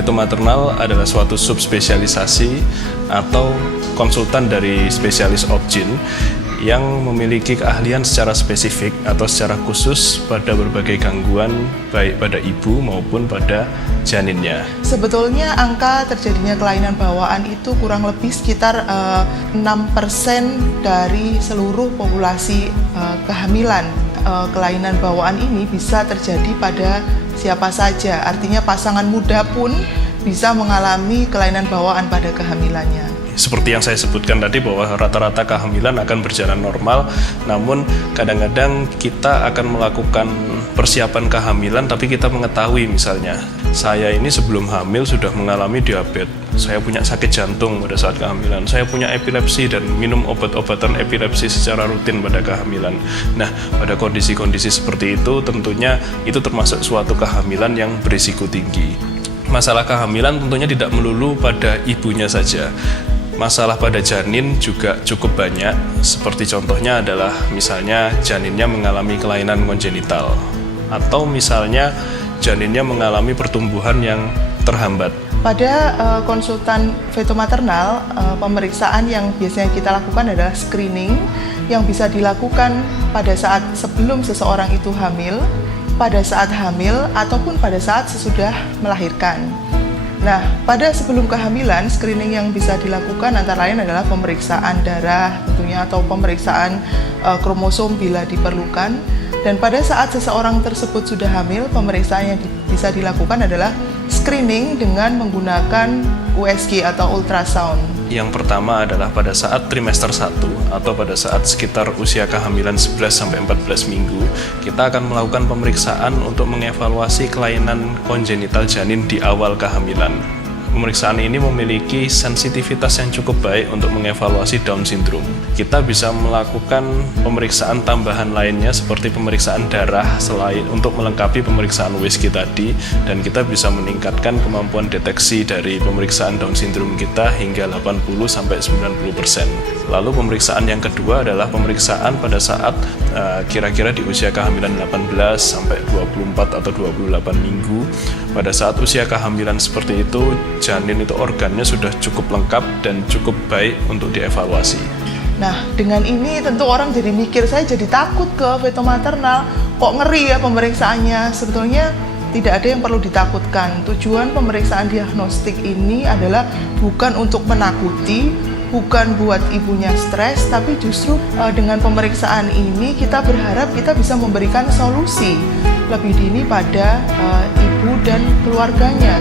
Fetomaternal adalah suatu subspesialisasi atau konsultan dari spesialis obgyn yang memiliki keahlian secara spesifik atau secara khusus pada berbagai gangguan baik pada ibu maupun pada janinnya. Sebetulnya angka terjadinya kelainan bawaan itu kurang lebih sekitar 6% dari seluruh populasi kehamilan. Kelainan bawaan ini bisa terjadi pada siapa saja, artinya pasangan muda pun bisa mengalami kelainan bawaan pada kehamilannya. Seperti yang saya sebutkan tadi bahwa rata-rata kehamilan akan berjalan normal, namun kadang-kadang kita akan melakukan persiapan kehamilan tapi kita mengetahui misalnya, saya ini sebelum hamil sudah mengalami diabetes, saya punya sakit jantung pada saat kehamilan, saya punya epilepsi dan minum obat-obatan epilepsi secara rutin pada kehamilan. Nah, pada kondisi-kondisi seperti itu tentunya itu termasuk suatu kehamilan yang berisiko tinggi. Masalah kehamilan tentunya tidak melulu pada ibunya saja. Masalah pada janin juga cukup banyak, seperti contohnya adalah misalnya janinnya mengalami kelainan kongenital, atau misalnya janinnya mengalami pertumbuhan yang terhambat. Pada konsultan fetomaternal, pemeriksaan yang biasanya kita lakukan adalah screening yang bisa dilakukan pada saat sebelum seseorang itu hamil, pada saat hamil, ataupun pada saat sesudah melahirkan. Nah, pada sebelum kehamilan, screening yang bisa dilakukan antara lain adalah pemeriksaan darah tentunya atau pemeriksaan kromosom bila diperlukan. Dan pada saat seseorang tersebut sudah hamil, pemeriksaan yang bisa dilakukan adalah screening dengan menggunakan USG atau ultrasound. Yang pertama adalah pada saat trimester 1 atau pada saat sekitar usia kehamilan 11-14 minggu, kita akan melakukan pemeriksaan untuk mengevaluasi kelainan kongenital janin di awal kehamilan. Pemeriksaan ini memiliki sensitivitas yang cukup baik untuk mengevaluasi Down syndrome. Kita bisa melakukan pemeriksaan tambahan lainnya seperti pemeriksaan darah selain untuk melengkapi pemeriksaan USG tadi, dan kita bisa meningkatkan kemampuan deteksi dari pemeriksaan Down syndrome kita hingga 80-90%. Lalu pemeriksaan yang kedua adalah pemeriksaan pada saat kira-kira di usia kehamilan 18-24 atau 28 minggu. Pada saat usia kehamilan seperti itu, janin itu organnya sudah cukup lengkap dan cukup baik untuk dievaluasi. Nah, dengan ini tentu orang jadi mikir, saya jadi takut ke fetomaternal, kok ngeri ya pemeriksaannya. Sebetulnya tidak ada yang perlu ditakutkan. Tujuan pemeriksaan diagnostik ini adalah bukan untuk menakuti, bukan buat ibunya stres, tapi justru dengan pemeriksaan ini kita berharap kita bisa memberikan solusi lebih dini pada ibu dan keluarganya.